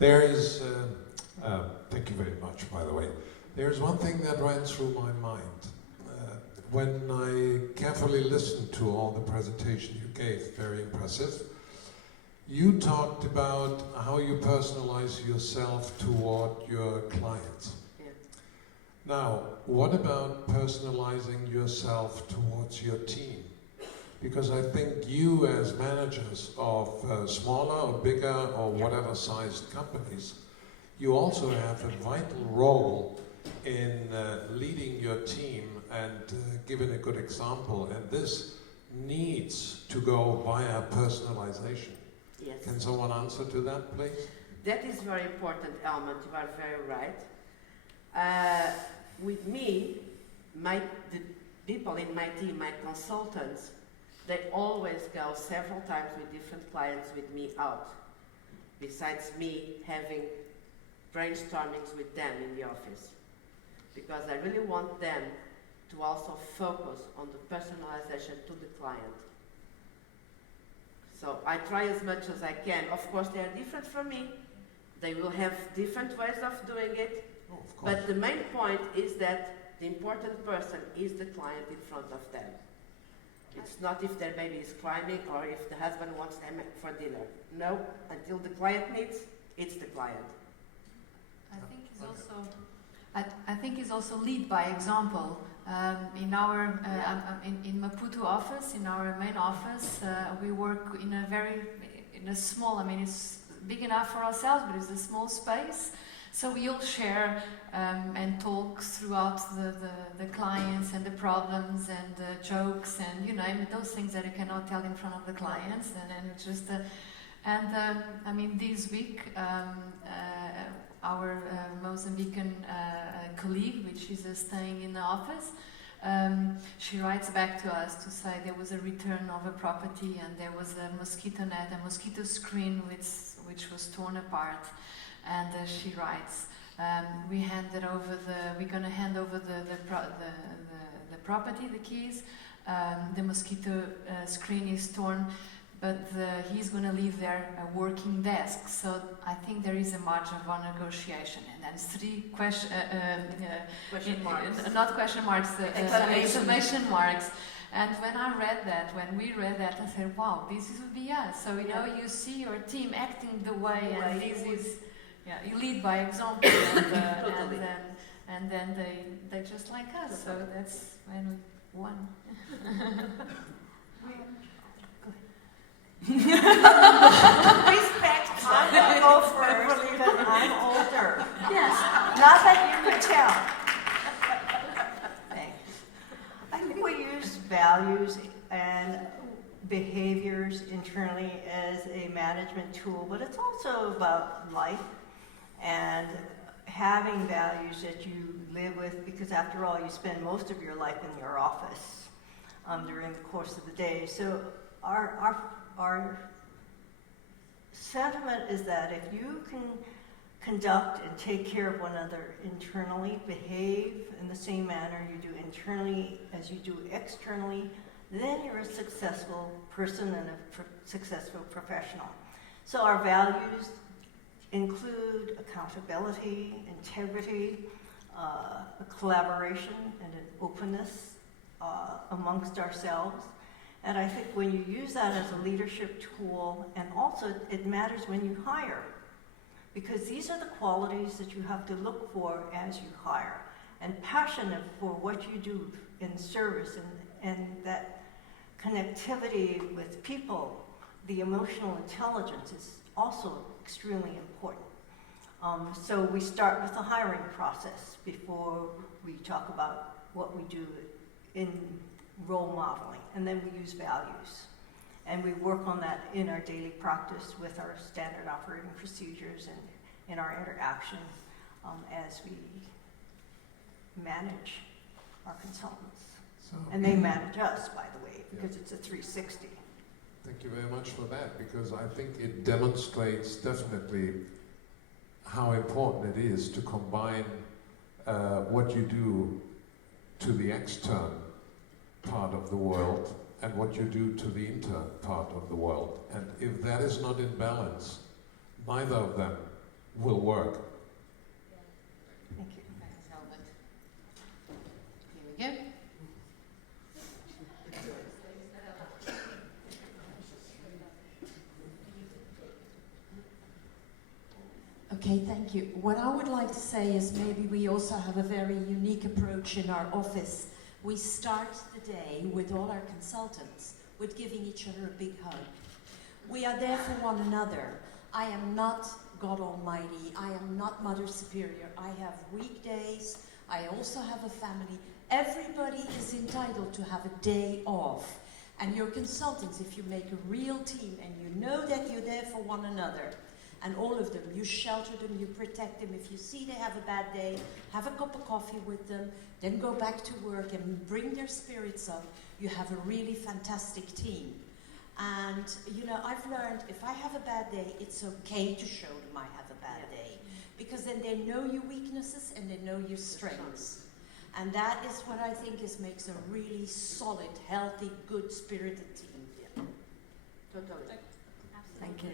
There is, thank you very much, by the way. There's one thing that ran through my mind. When I carefully listened to all the presentation you gave, very impressive, you talked about how you personalize yourself toward your clients. Yeah. Now, what about personalizing yourself towards your team? Because I think you as managers of smaller or bigger or whatever sized companies, you also have a vital role in leading your team and giving a good example, and this needs to go via personalization. Yes. Can someone answer to that, please? That is very important element, you are very right. With me, the people in my team, my consultants, they always go several times with different clients with me out, besides me having brainstormings with them in the office. Because I really want them to also focus on the personalization to the client. So I try as much as I can. Of course, they are different from me. They will have different ways of doing it. Oh, of course. But the main point is that the important person is the client in front of them. It's not if their baby is crying or if the husband wants them for dinner. No, until the client needs, it's the client. I think it's also. I think it's also lead by example. In our in Maputo office, in our main office, we work in a small. I mean, it's big enough for ourselves, but it's a small space. So we all share and talk throughout the clients and the problems and the jokes and you name it, those things that you cannot tell in front of the clients. And then it's just I mean, this week. Our Mozambican colleague, which is staying in the office, she writes back to us to say there was a return of a property and there was a mosquito net, a mosquito screen which was torn apart, and she writes, we're going to hand over the property, the keys. The mosquito screen is torn. But he's going to leave there a working desk, so I think there is a margin for negotiation. And then three question marks. Not question marks, exclamation marks. And when we read that, I said, "Wow, this would be us." So you see your team acting the way, and this is, you lead by example, and then they just like us. So that's when we won. Respect, I'm going to go first because I'm older. Yes. Not that you could tell. Thanks. I think we use values and behaviors internally as a management tool, but it's also about life and having values that you live with, because after all, you spend most of your life in your office during the course of the day. So our sentiment is that if you can conduct and take care of one another internally, behave in the same manner you do internally as you do externally, then you're a successful person and a successful professional. So our values include accountability, integrity, a collaboration, and an openness amongst ourselves. And I think when you use that as a leadership tool, and also it matters when you hire, because these are the qualities that you have to look for as you hire, and passionate for what you do in service, and that connectivity with people, the emotional intelligence is also extremely important. So we start with the hiring process before we talk about what we do in role modeling, and then we use values. And we work on that in our daily practice with our standard operating procedures and in our interaction as we manage our consultants. And they manage us, by the way, because it's a 360. Thank you very much for that, because I think it demonstrates definitely how important it is to combine what you do to the external part of the world and what you do to the internal part of the world. And if that is not in balance, neither of them will work. Thank you. Thanks, Helmut. Here we go. Okay, thank you. What I would like to say is maybe we also have a very unique approach in our office. We start the day with all our consultants with giving each other a big hug. We are there for one another. I am not God Almighty. I am not Mother Superior. I have weekdays. I also have a family. Everybody is entitled to have a day off. And your consultants, if you make a real team and you know that you're there for one another, and all of them, you shelter them, you protect them. If you see they have a bad day, have a cup of coffee with them, then go back to work and bring their spirits up. You have a really fantastic team. And, you know, I've learned if I have a bad day, it's okay to show them I have a bad day. Because then they know your weaknesses and they know your strengths. And that is what I think makes a really solid, healthy, good-spirited team. Yeah. Totally. Thank you.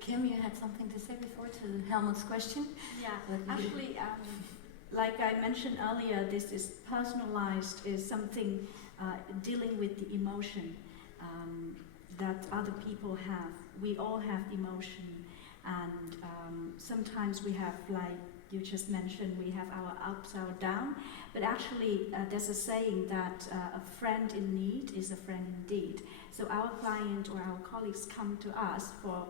Kim, you had something to say before to Helmut's question? Yeah, Let me- actually, like I mentioned earlier, this is personalized, is something dealing with the emotion that other people have. We all have emotion, and sometimes we have, like you just mentioned, we have our ups, our down, but actually there's a saying that a friend in need is a friend indeed. So our client or our colleagues come to us for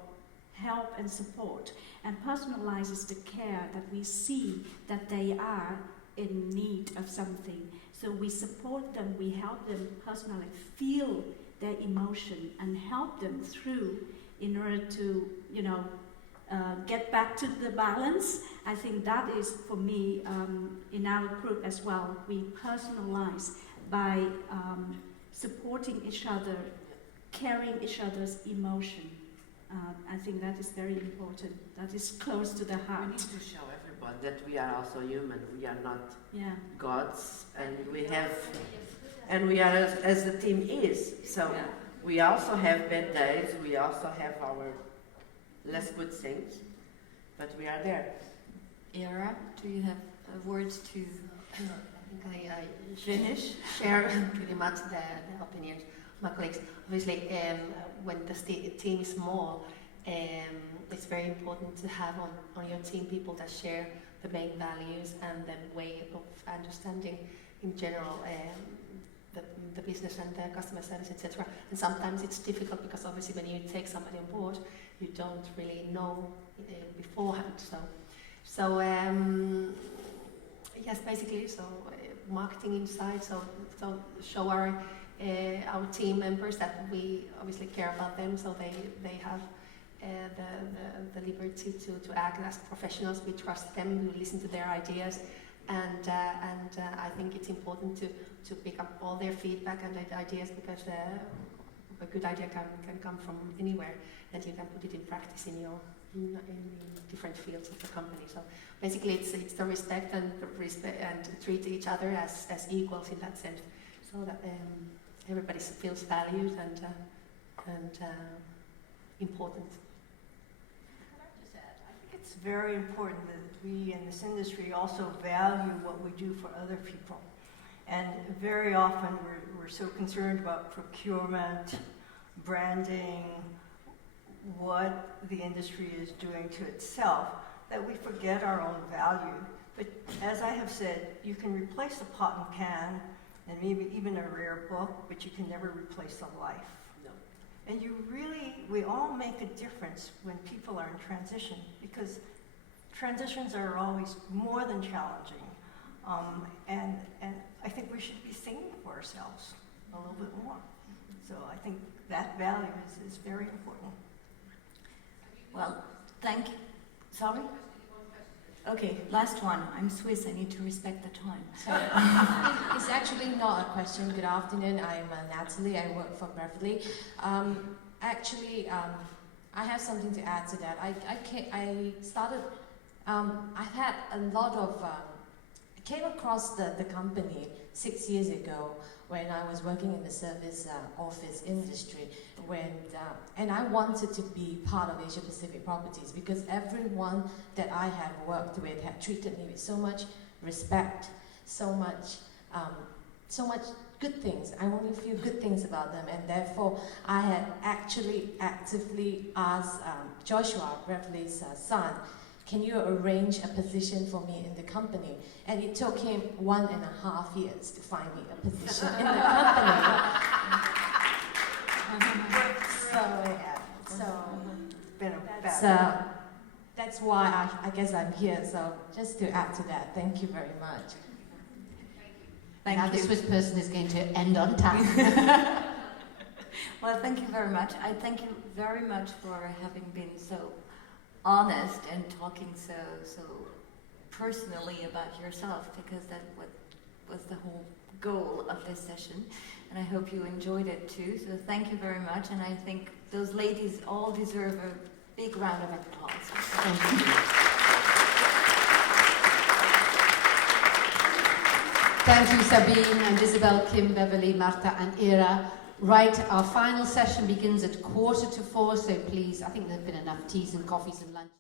help and support, and personalizes the care that we see that they are in need of something. So we support them, we help them personally feel their emotion and help them through in order to, you know, get back to the balance. I think that is, for me, in our group as well, we personalize by supporting each other, carrying each other's emotion. I think that is very important. That is close to the We heart. need to show everyone that we are also human. We are not Yeah. gods, and we are as the team is. So Yeah. we also have bad days. We also have our less good things, but we are there. Era, do you have words to I think I finish? share pretty much the opinions of my colleagues. Obviously, when the team is small, it's very important to have on your team people that share the main values and the way of understanding in general the business and the customer service, etc. And sometimes it's difficult because obviously when you take somebody on board, you don't really know beforehand. So yes, basically, marketing inside. So show our team members that we obviously care about them, so they have the liberty to act as professionals. We trust them, we listen to their ideas, and I think it's important to pick up all their feedback and ideas, because a good idea can come from anywhere, and you can put it in practice in different fields of the company. So basically, it's the respect and treat each other as equals in that sense, so that everybody feels valued and important. I think it's very important that we in this industry also value what we do for other people. And very often we're so concerned about procurement, branding, what the industry is doing to itself, that we forget our own value. But as I have said, you can replace a pot and can, and maybe even a rare book, but you can never replace a life. No. And we all make a difference when people are in transition, because transitions are always more than challenging. And I think we should be singing for ourselves a little bit more. So I think that value is very important. Well, thank you. Sorry? Okay, last one. I'm Swiss, I need to respect the time. So, it's actually not a question. Good afternoon, I'm Natalie, I work for Beverly. I have something to add to that. I've had a lot of, I came across the company 6 years ago when I was working in the service office industry, and I wanted to be part of Asia Pacific Properties because everyone that I have worked with had treated me with so much respect, so much good things. I only feel good things about them, and therefore I had actually actively asked Joshua, Beverly's son, can you arrange a position for me in the company? And it took him 1.5 years to find me a position in the company. That's why I guess I'm here. So just to add to that, thank you very much. Now the Swiss person is going to end on time. Well, thank you very much. I thank you very much for having been so honest and talking so personally about yourself, because that was the whole goal of this session, and I hope you enjoyed it too. So thank you very much, and I think those ladies all deserve a big round of applause. Thank you. Thank you, Sabine and Isabel, Kim, Beverly, Marta and Ira. Right, our final session begins at 3:45, so please, I think there's been enough teas and coffees and lunch.